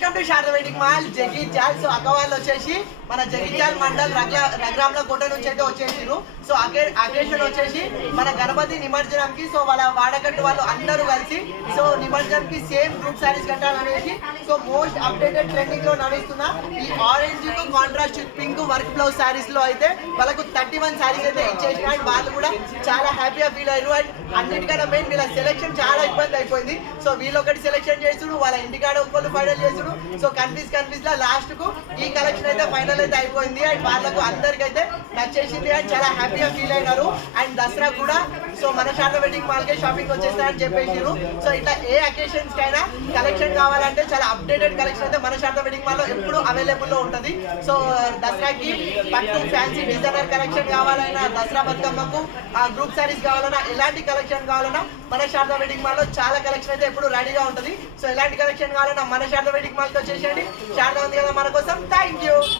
Welcome to Sharada wedding mall Jagtial. So అక్క వాళ్ళు వచ్చేసి మన జగిత్యాల్ మండల్ రఘురామ్ల కోట నుంచి అయితే వచ్చేసారు. సో అకేషన్ వచ్చేసి మన గణపతి నిమజ్జనంకి సో వాళ్ళ వాడకట్టు వాళ్ళు అందరూ కలిసి సో నిమజ్జనంకి సేమ్ గ్రూప్ శారీస్ కట్టాలనేసి సో మోస్ట్ అప్డేటెడ్ ట్రెండింగ్ లో నడుస్తున్న ఈ orange contrast pink work blouse saris లో అయితే వాళ్ళకు 31 శారీస్ అయితే ఇచ్చేసిన అండ్ వాళ్ళు కూడా చాలా హ్యాపీగా ఫీల్ అయ్యారు. అండ్ అన్నిటికన్నా మెయిన్ వీళ్ళ సెలెక్షన్ చాలా ఇబ్బంది అయిపోయింది. సో వీళ్ళు ఒకటి సెలెక్షన్ చేస్తుడు, వాళ్ళ ఇంటికాడ ఒకళ్ళు ఫైనల్ చేస్తుడు. సో కన్ఫ్యూజ్ లా లాస్ట్ కు ఈ కలెక్షన్ అయితే ఫైనల్ అయితే అయిపోయింది అండ్ వాళ్ళకు అందరికి అయితే నచ్చేసింది అండ్ చాలా హ్యాపీగా ఫీల్ అయినారు. అండ్ దసరా కూడా సో మన Sharada wedding mall K shopping వచ్చేస్తారని చెప్పేసారు. సో ఇట్లా ఏ అకేషన్స్ కైనా కలెక్షన్ కావాలంటే చాలా అప్డేటెడ్ కలెక్షన్ అయితే మన శారదా వెడ్డింగ్ మాల్ లో ఎప్పుడు అవైలబుల్ లో ఉంటుంది. సో దసరాకి పట్టు ఫ్యాన్సీ డిజైనర్ కలెక్షన్ కావాలన్నా, దసరా బతుకమ్మకు గ్రూప్ శారీస్ కావాలన్నా, ఎలాంటి కలెక్షన్ కావాలన్నా మన శారదా వెడ్డింగ్ మాల్ లో చాలా కలెక్షన్ అయితే ఎప్పుడు రెడీగా ఉంటుంది. సో ఎలాంటి కలెక్షన్ కావాలన్నా మన శారదా వెడ్డింగ్ మాల్ కి వచ్చేసేయండి. శారదా ఉంది కదా మన కోసం.